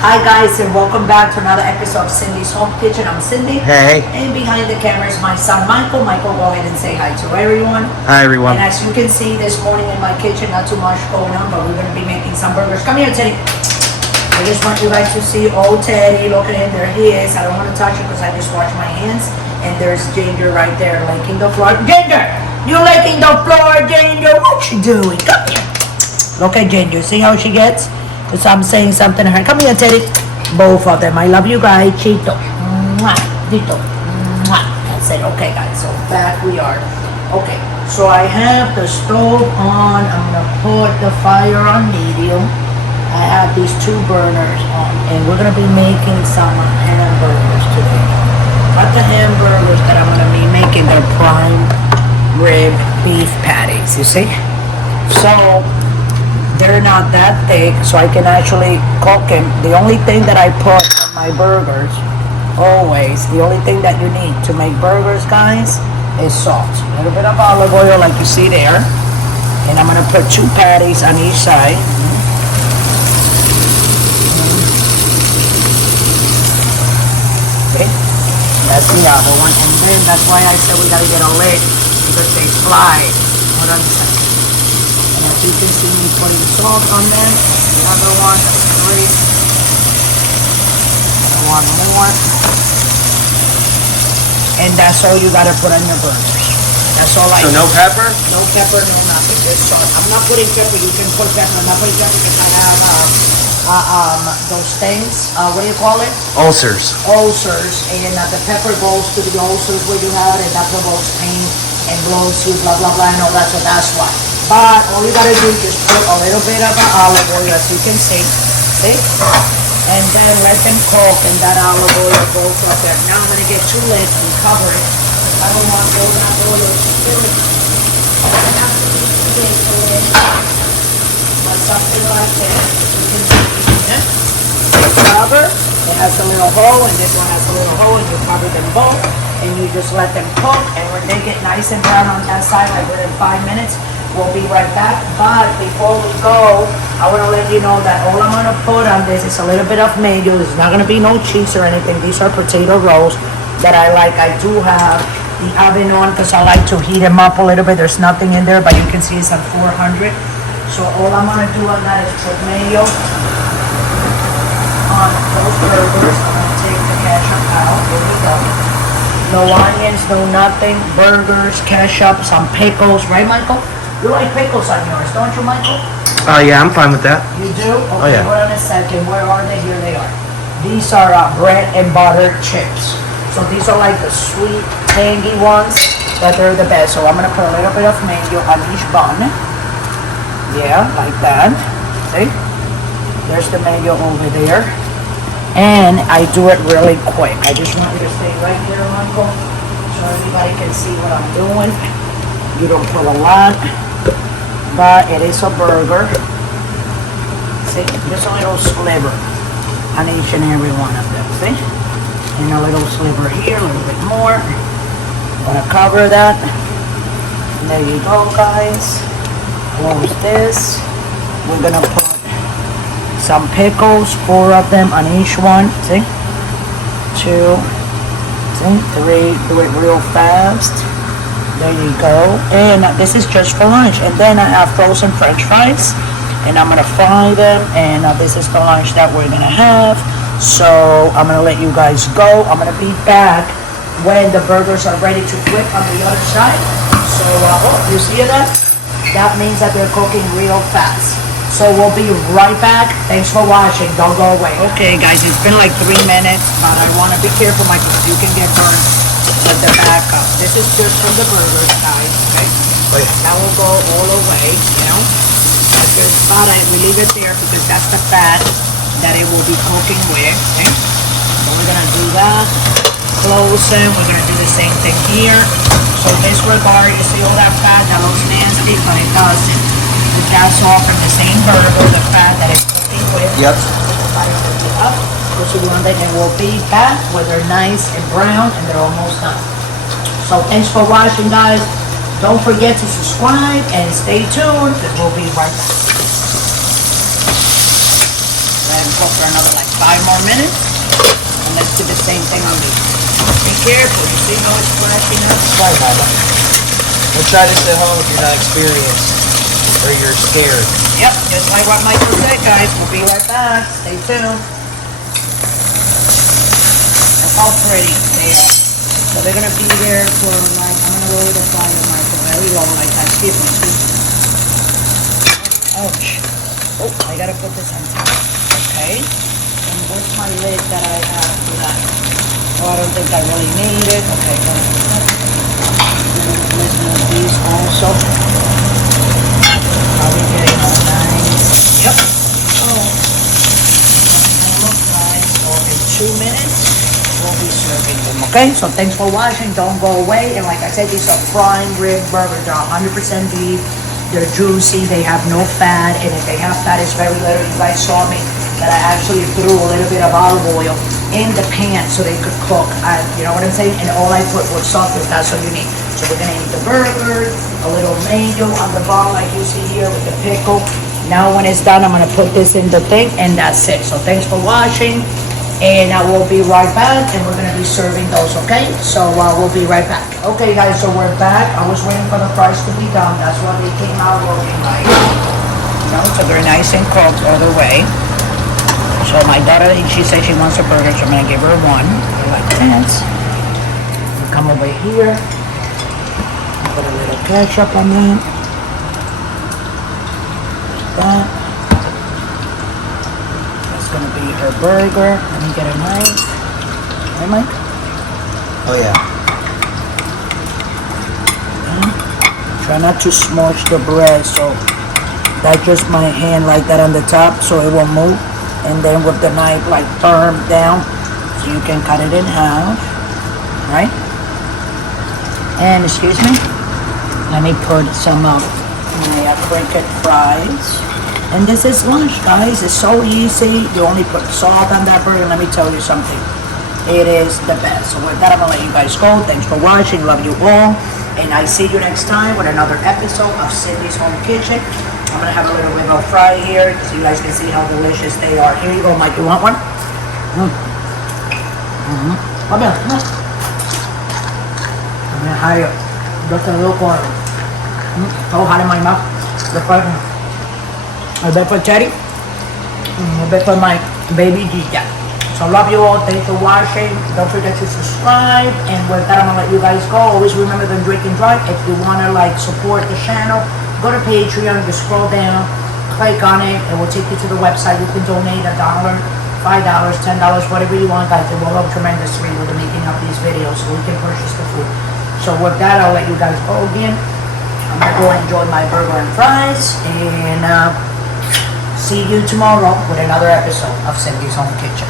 Hi guys, and welcome back to another episode of Cindy's Home Kitchen. I'm Cindy. Hey. And behind the camera is my son Michael. Michael, go ahead and say hi to everyone. Hi everyone. And as you can see this morning in my kitchen, not too much going on, but we're going to be making some burgers. Come here, Teddy. I just want you guys to see old Teddy. Look at him, there he is. I don't want to touch him because I just washed my hands. And there's Ginger right there licking the floor. Ginger! You licking the floor, Ginger? What you doing? Come here. Look at Ginger. See how she gets? Because I'm saying something to her. Come here, Teddy. Both of them. I love you guys. Chito. Mwah. Dito. Mwah. That's it. Okay, guys. So back we are. Okay. So I have the stove on. I'm going to put the fire on medium. I have these two burners on. And we're going to be making some hamburgers today. But the hamburgers that I'm going to be making are prime rib beef patties. You see? So they're not that thick, so I can actually cook them. The only thing that I put on my burgers, always, the only thing that you need to make burgers, guys, is salt. A little bit of olive oil like you see there. And I'm gonna put 2 patties on each side. Okay, that's the other one. And then that's why I said we gotta get a lid, because they fly. Hold on a second. As you can see me putting salt on them. The other one, that's 3. One more. And that's all you gotta put on your burgers. That's all I do. So no pepper? No pepper, no nothing. Just salt. I'm not putting pepper. You can put pepper. I'm not putting pepper because I have those things. What do you call it? Ulcers. Ulcers. And the pepper goes to the ulcers where you have it, and that provokes pain and blows you, blah, blah, blah. I know that's what that's why. But all you gotta do is just put a little bit of olive oil, as you can see. See? And then let them cook, and that olive oil goes up there. Now I'm gonna get 2 lids and cover it. I don't want all that oil to spill it. But something like this, you can see. Cover. It has a little hole, and this one has a little hole, and you cover them both, and you just let them cook. And when they get nice and brown on that side, like within 5 minutes, we'll be right back. But before we go, I want to let you know that all I'm going to put on this is a little bit of mayo. There's not going to be no cheese or anything. These are potato rolls that I like. I do have the oven on because I like to heat them up a little bit. There's nothing in there, but you can see it's at 400. So all I'm going to do on that is put mayo on those burgers. I'm going to take the ketchup out. Here we go. No onions, no nothing. Burgers, ketchup, some pickles. Right, Michael? You like pickles on yours, don't you, Michael? Yeah, I'm fine with that. You do? Okay, Oh, yeah. hold on a second. Where are they? Here they are. These are bread and butter chips. So these are like the sweet, tangy ones, but they're the best. So I'm going to put a little bit of mayo on each bun. Yeah, like that. See? There's the mayo over there. And I do it really quick. I just want you to stay right there, Michael, so everybody can see what I'm doing. You don't put a lot, but it is a burger. See, just a little sliver on each and every one of them, see? And a little sliver here, a little bit more. I'm gonna cover that. There you go, guys. Close this. We're gonna put some pickles, 4 of them on each one, see? 2, see? 3, do it real fast. There you go. And this is just for lunch. And then I have frozen french fries, and I'm gonna fry them, and this is the lunch that we're gonna have. So I'm gonna let you guys go. I'm gonna be back when the burgers are ready to flip on the other side. So, oh, you see that? That means that they're cooking real fast. So we'll be right back. Thanks for watching. Don't go away. Okay, guys, it's been like 3 minutes, but I want to be careful, Michael, because you can get burned with the backup. This is just from the burgers, guys, okay? Oh, yeah. That will go all the way, you know? That's good. But we leave it there because that's the fat that it will be cooking with, okay? So we're going to do that. Close them. We're going to do the same thing here. So disregard, you see all that fat that looks nasty, but it doesn't. That's all from the same burger, the fat that it's cooking with. Yep. Push it on, and we'll be back when they're nice and brown and they're almost done. So thanks for watching, guys. Don't forget to subscribe and stay tuned, because we'll be right back. And cook for another like 5 more minutes. And let's do the same thing on these. Be careful, you see how it's flashing up? Fine, Mama. We'll try this at home if you're not experienced or you're scared. Yep, just like what Michael said, guys. We'll be right back. Stay tuned. Look how pretty they are. So they're gonna be there for like, I'm gonna lower the fire, Michael, very low, like that. See. Ouch. Oh, I gotta put this on top. Okay. And where's my lid that I have for that? Oh, I don't think I really need it. Okay, gonna put that. Let's move these also. Probably getting all nice. Yep. Oh. Look nice. So in 2 minutes, we'll be serving them. Okay, so thanks for watching. Don't go away. And like I said, these are prime rib burgers. They're 100% beef. They're juicy. They have no fat. And if they have fat, it's very little. You guys saw me that I actually threw a little bit of olive oil in the pan so they could cook. You know what I'm saying? And all I put was salt because that's all you need. So we're gonna eat the burger, a little mayo on the bottom like you see here with the pickle. Now when it's done, I'm gonna put this in the thing and that's it. So thanks for watching. And I will be right back and we're gonna be serving those, okay? So we'll be right back. Okay guys, so we're back. I was waiting for the fries to be done. That's why they came out looking like. You know, so they're nice and cooked all the way. So my daughter, she said she wants a burger, so I'm gonna give her one. Like that. We'll come over here. Put a little ketchup on that. Like that. That's gonna be her burger. Let me get a knife. Right, Mike? Oh, yeah. Okay. Try not to smush the bread, so that's just my hand like that on the top, so it won't move. And then with the knife like firm down, so you can cut it in half, right? And excuse me, let me put some of my crinkle fries. And this is lunch, guys. It's so easy. You only put salt on that burger. Let me tell you something. It is the best. So with that, I'm gonna let you guys go. Thanks for watching. Love you all. And I see you next time with another episode of Cindy's Home Kitchen. I'm gonna have a little bit of fry here so you guys can see how delicious they are. Here you go, Mike. You want one? Come here. Come here. I'm gonna hide it. Just a little corner. So hot in my mouth. The fry. A bit for Teddy. A bit for my baby Gita. So love you all. Thanks for watching. Don't forget to subscribe. And with that, I'm gonna let you guys go. Always remember the drink and drive. If you wanna like support the channel, go to Patreon, just scroll down, click on it, and we'll take you to the website. You can donate $1, $5, $10, whatever you want, guys. It will help tremendously with the making of these videos so we can purchase the food. So with that, I'll let you guys go again. I'm gonna go enjoy my burger and fries, and see you tomorrow with another episode of Cindy's Home Kitchen.